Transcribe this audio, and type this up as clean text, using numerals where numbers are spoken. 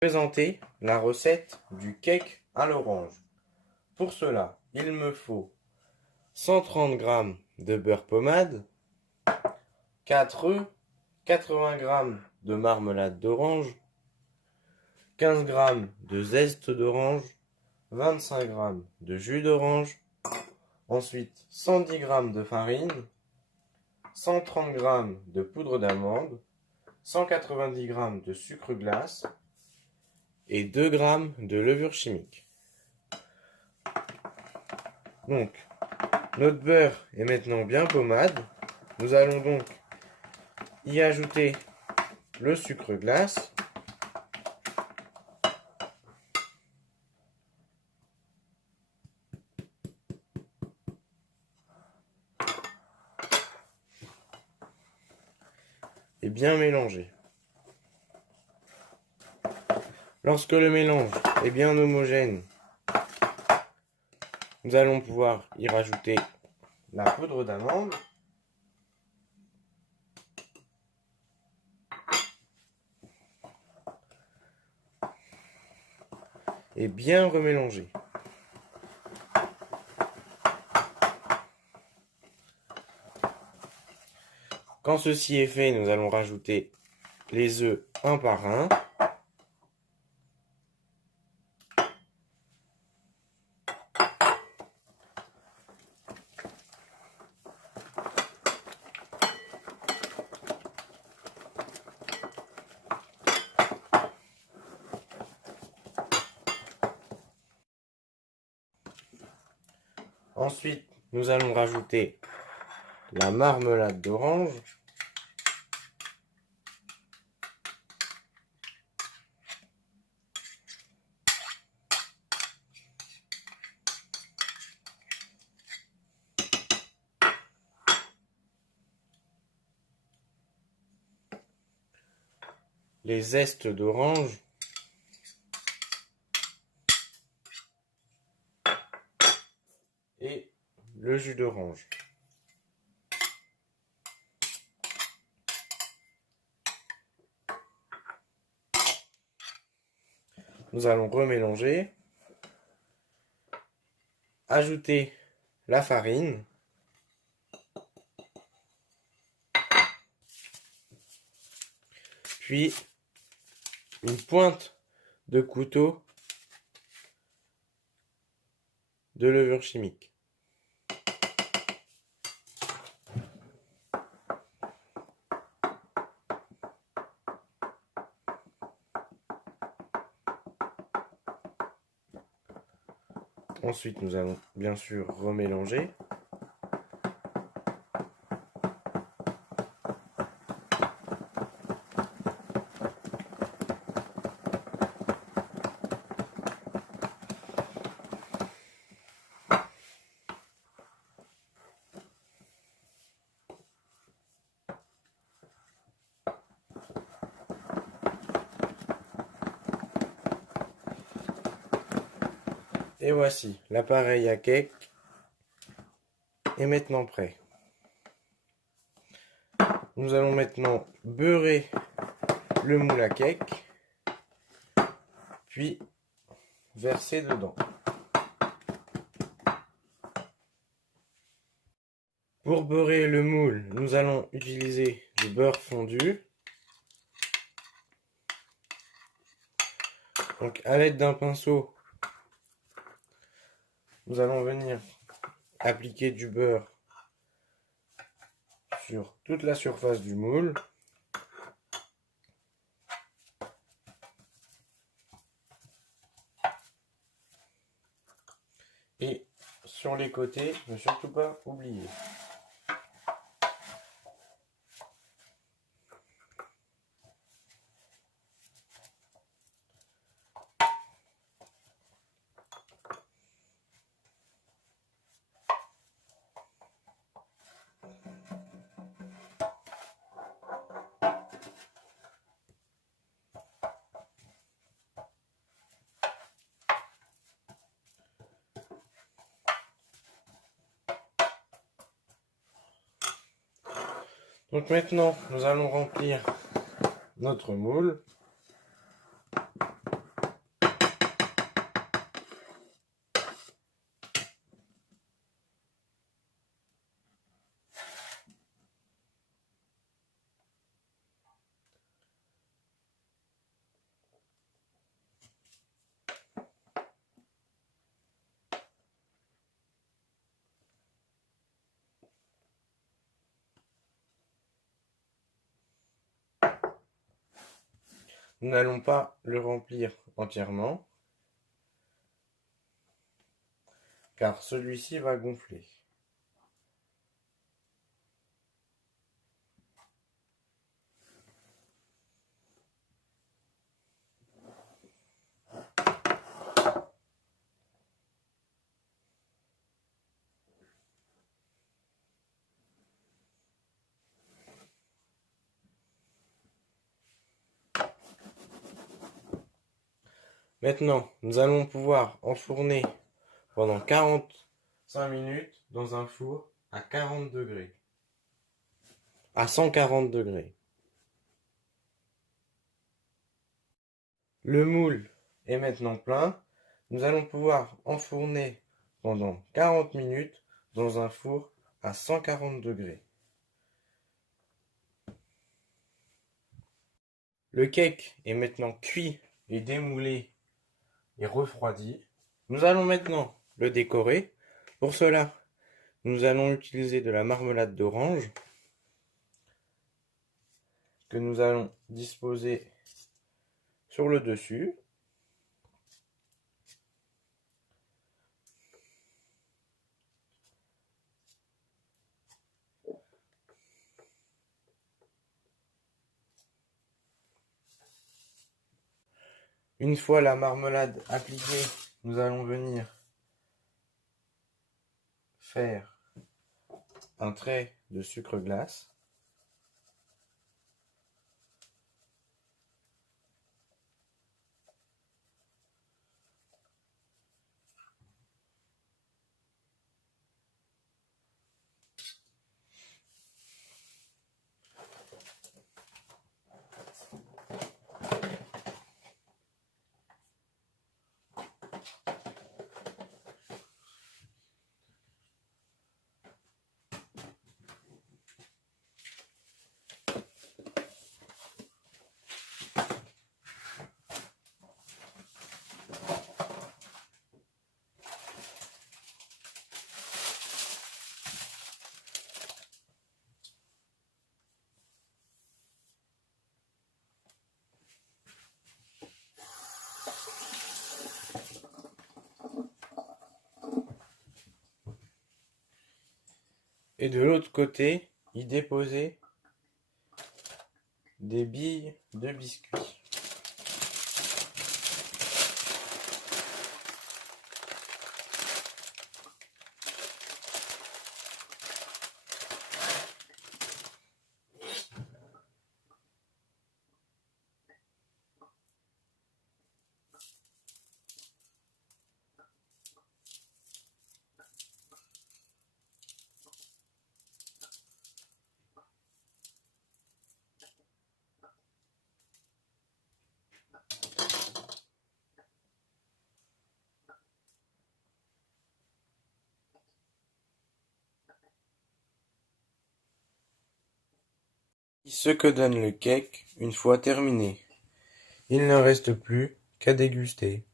Présenter la recette du cake à l'orange. Pour cela, il me faut 130 g de beurre pommade, 4 œufs, 80 g de marmelade d'orange, 15 g de zeste d'orange, 25 g de jus d'orange, ensuite 110 g de farine, 130 g de poudre d'amande, 190 g de sucre glace et 2 g de levure chimique. Donc, notre beurre est maintenant bien pommade. Nous allons donc y ajouter le sucre glace. Et bien mélanger. Lorsque le mélange est bien homogène, nous allons pouvoir y rajouter la poudre d'amande et bien remélanger. Quand ceci est fait, nous allons rajouter les œufs un par un. Ensuite, nous allons rajouter la marmelade d'orange. Les zestes d'orange. Et le jus d'orange. Nous allons remélanger. Ajouter la farine. Puis une pointe de couteau de levure chimique. Ensuite, nous allons bien sûr remélanger. Et voici, l'appareil à cake est maintenant prêt. Nous allons maintenant beurrer le moule à cake, puis verser dedans. Pour beurrer le moule, nous allons utiliser du beurre fondu. Donc à l'aide d'un pinceau, nous allons venir appliquer du beurre sur toute la surface du moule. Et sur les côtés, ne surtout pas oublier. Donc maintenant, nous allons remplir notre moule. nous n'allons pas le remplir entièrement, car celui-ci va gonfler. Maintenant, nous allons pouvoir enfourner pendant 45 minutes dans un four à 40 degrés, à 140 degrés. Le moule est maintenant plein. Nous allons pouvoir enfourner pendant 40 minutes dans un four à 140 degrés. Le cake est maintenant cuit et démoulé et refroidi. Nous allons maintenant le décorer. Pour cela, nous allons utiliser de la marmelade d'orange que nous allons disposer sur le dessus. Une fois la marmelade appliquée, nous allons venir faire un trait de sucre glace. Et de l'autre côté, y déposer des billes de biscuits. Ce que donne le cake une fois terminé. Il ne reste plus qu'à déguster.